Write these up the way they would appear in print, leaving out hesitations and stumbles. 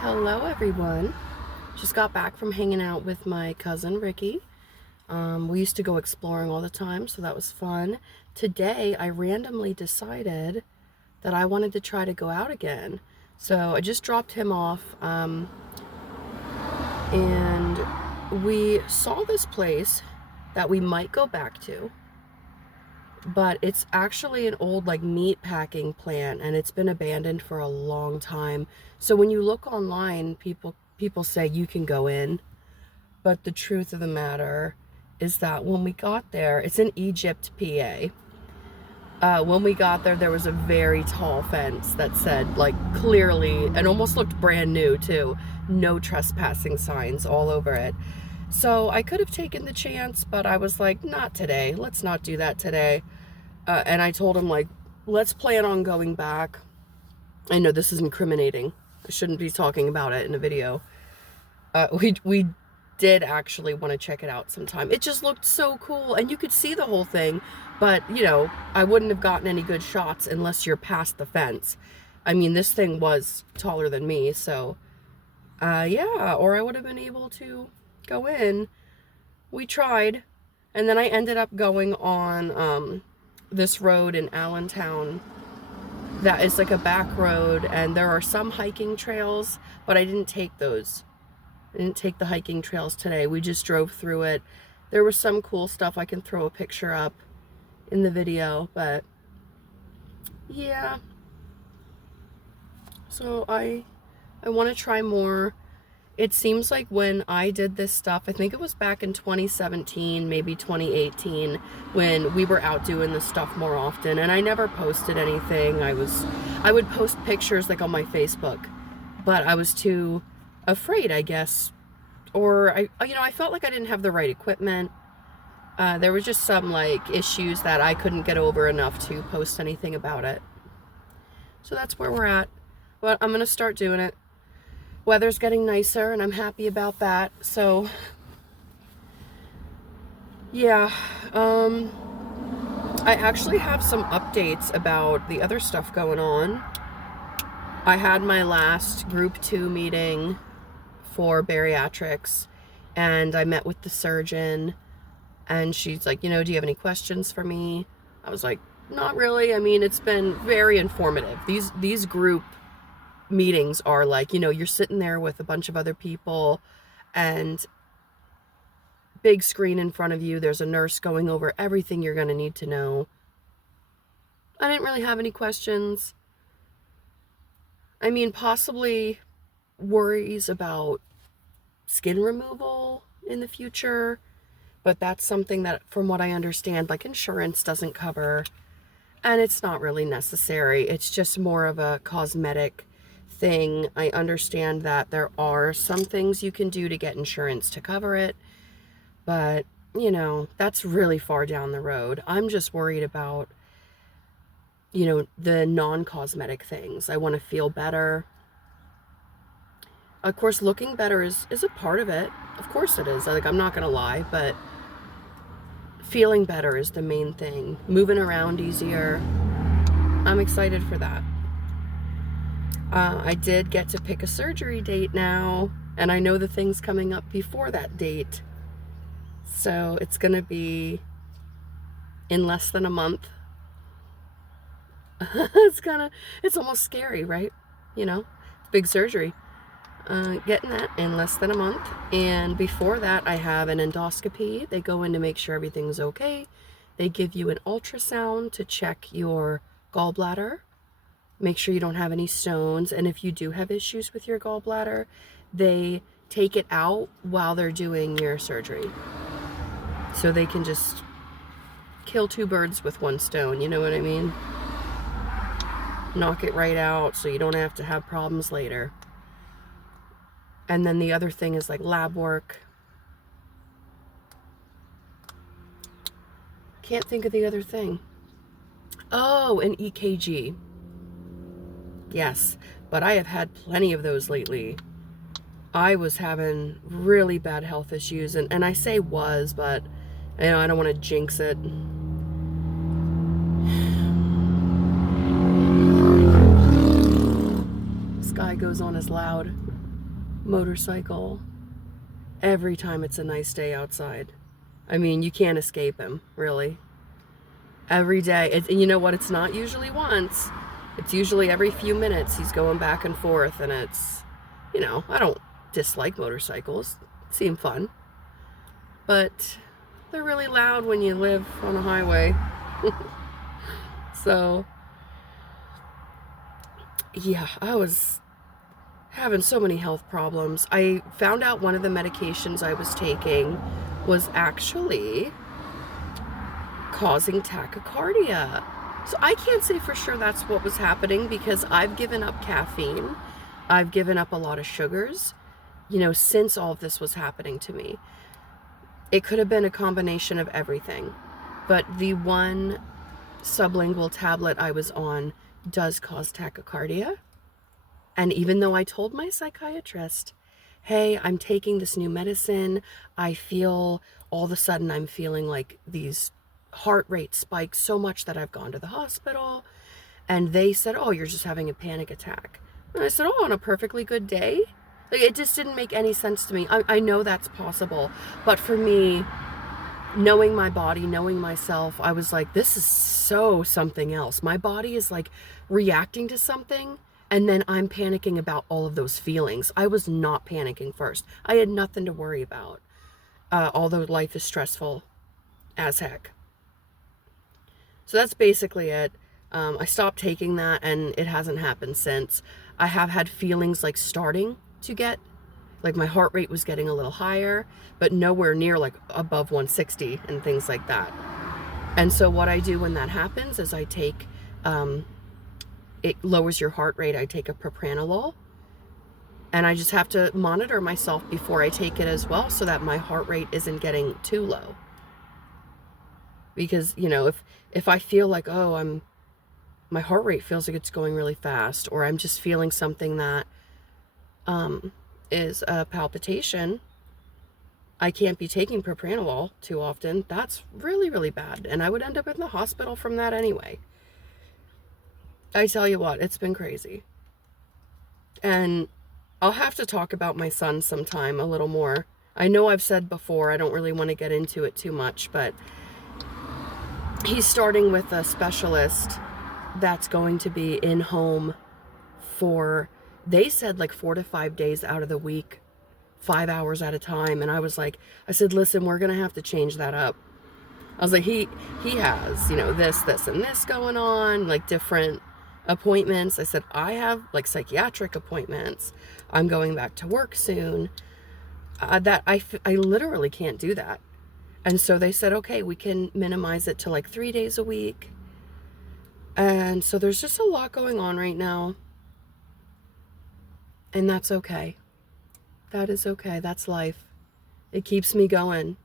Hello everyone. Just got back from hanging out with my cousin Ricky. We used to go exploring all the time, so that was fun. Today I randomly decided that I wanted to try to go out again. So I just dropped him off and we saw this place that we might go back to. But it's actually an old like meat packing plant and it's been abandoned for a long time. So when you look online, people say you can go in, but the truth of the matter is that when we got there, it's in Egypt, PA. When we got there, there was a very tall fence that said, like, clearly, and almost looked brand new too, no trespassing signs all over it. So I could have taken the chance, but I was like, not today. Let's not do that today. And I told him, like, let's plan on going back. I know this is incriminating. I shouldn't be talking about it in a video. We did actually want to check it out sometime. It just looked so cool, and you could see the whole thing, but, you know, I wouldn't have gotten any good shots unless you're past the fence. I mean, this thing was taller than me, so, yeah, or I would have been able to go in. We tried, and then I ended up going on, this road in Allentown that is like a back road, and there are some hiking trails, but I didn't take those. I didn't take the hiking trails today. We just drove through it. There was some cool stuff. I can throw a picture up in the video, but yeah. So I want to try more. It seems like when I did this stuff, I think it was back in 2017, maybe 2018, when we were out doing this stuff more often, and I never posted anything. I would post pictures like on my Facebook, but I was too afraid, I guess, or I felt like I didn't have the right equipment. There was just some like issues that I couldn't get over enough to post anything about it. So that's where we're at. But I'm gonna start doing it. Weather's getting nicer and I'm happy about that. So yeah, I actually have some updates about the other stuff going on. I had my last group 2 meeting for bariatrics, and I met with the surgeon, and she's like, do you have any questions for me? I was like, not really. I mean, it's been very informative. These group meetings are like, you're sitting there with a bunch of other people and big screen in front of you. There's a nurse going over everything you're going to need to know. I didn't really have any questions. I mean, possibly worries about skin removal in the future, but that's something that, from what I understand, like, insurance doesn't cover, and it's not really necessary. It's just more of a cosmetic thing. I understand that there are some things you can do to get insurance to cover it, but that's really far down the road. I'm just worried about the non-cosmetic things. I want to feel better. Of course, looking better is a part of it. Of course it is. Like, I'm not gonna lie, but feeling better is the main thing. Moving around easier. I'm excited for that. I did get to pick a surgery date now, and I know the things coming up before that date. So it's gonna be in less than a month. It's almost scary, right? Big surgery. Getting that in less than a month. And before that, I have an endoscopy. They go in to make sure everything's okay. They give you an ultrasound to check your gallbladder, make sure you don't have any stones. And if you do have issues with your gallbladder, they take it out while they're doing your surgery. So they can just kill 2 birds with 1 stone, you know what I mean? Knock it right out so you don't have to have problems later. And then the other thing is like lab work. Can't think of the other thing. Oh, an EKG. Yes, but I have had plenty of those lately. I was having really bad health issues, and I say was, but I don't want to jinx it. Sky goes on as loud. motorcycle every time it's a nice day outside. I mean, you can't escape him, really. Every day. And you know what? It's not usually once. It's usually every few minutes he's going back and forth, and it's, you know, I don't dislike motorcycles. They seem fun. But they're really loud when you live on a highway. So, yeah, I was having so many health problems. I found out one of the medications I was taking was actually causing tachycardia. So I can't say for sure that's what was happening, because I've given up caffeine. I've given up a lot of sugars, you know, since all of this was happening to me. It could have been a combination of everything, but the one sublingual tablet I was on does cause tachycardia. And even though I told my psychiatrist, hey, I'm taking this new medicine, I feel all of a sudden I'm feeling like these heart rate spikes so much that I've gone to the hospital. And they said, oh, you're just having a panic attack. And I said, oh, on a perfectly good day? Like, it just didn't make any sense to me. I know that's possible. But for me, knowing my body, knowing myself, I was like, this is so something else. My body is like reacting to something, and then I'm panicking about all of those feelings. I was not panicking first. I had nothing to worry about, although life is stressful as heck. So that's basically it. I stopped taking that, and it hasn't happened since. I have had feelings like starting to get, like my heart rate was getting a little higher, but nowhere near like above 160 and things like that. And so what I do when that happens is I take, it lowers your heart rate. I take a propranolol, and I just have to monitor myself before I take it as well, so that my heart rate isn't getting too low. Because, you know, if I feel like, oh, my heart rate feels like it's going really fast, or I'm just feeling something that is a palpitation, I can't be taking propranolol too often. That's really, really bad. And I would end up in the hospital from that anyway. I tell you what, it's been crazy. And I'll have to talk about my son sometime a little more. I know I've said before, I don't really want to get into it too much, but he's starting with a specialist that's going to be in home for, they said like 4 to 5 days out of the week, 5 hours at a time. And I said, listen, we're going to have to change that up. I was like, he has, you know, this, and this going on, like different appointments. I said, I have like psychiatric appointments. I'm going back to work soon. That I literally can't do that. And so they said, okay, we can minimize it to like 3 days a week. And so there's just a lot going on right now. And that's okay. That is okay. That's life. It keeps me going.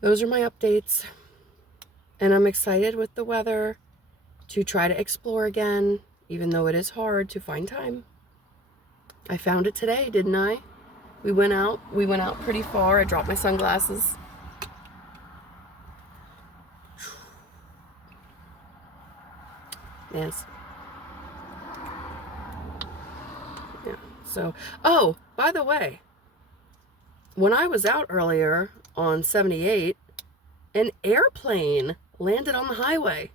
Those are my updates. And I'm excited with the weather to try to explore again, even though it is hard to find time. I found it today, didn't I? We went out pretty far. I dropped my sunglasses. Yes. Yeah. So, oh, by the way, when I was out earlier on 78, an airplane landed on the highway.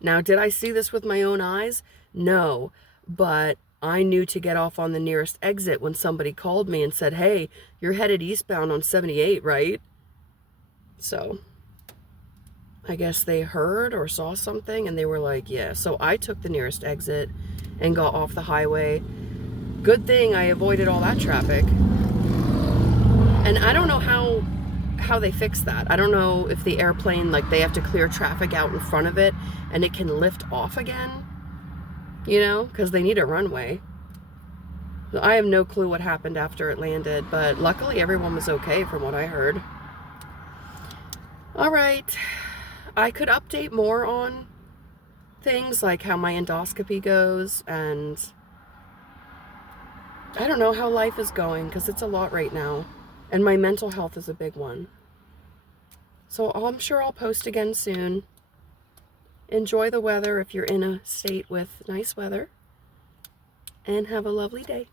Now, did I see this with my own eyes? No, but I knew to get off on the nearest exit when somebody called me and said, hey, you're headed eastbound on 78, right? So I guess they heard or saw something, and they were like, yeah. So I took the nearest exit and got off the highway. Good thing I avoided all that traffic. And I don't know how they fix that. I don't know if the airplane, like, they have to clear traffic out in front of it and it can lift off again, you know, because they need a runway. So I have no clue what happened after it landed, but luckily everyone was okay from what I heard. All right. I could update more on things like how my endoscopy goes, and I don't know how life is going, because it's a lot right now. And my mental health is a big one. So I'm sure I'll post again soon. Enjoy the weather if you're in a state with nice weather. and have a lovely day.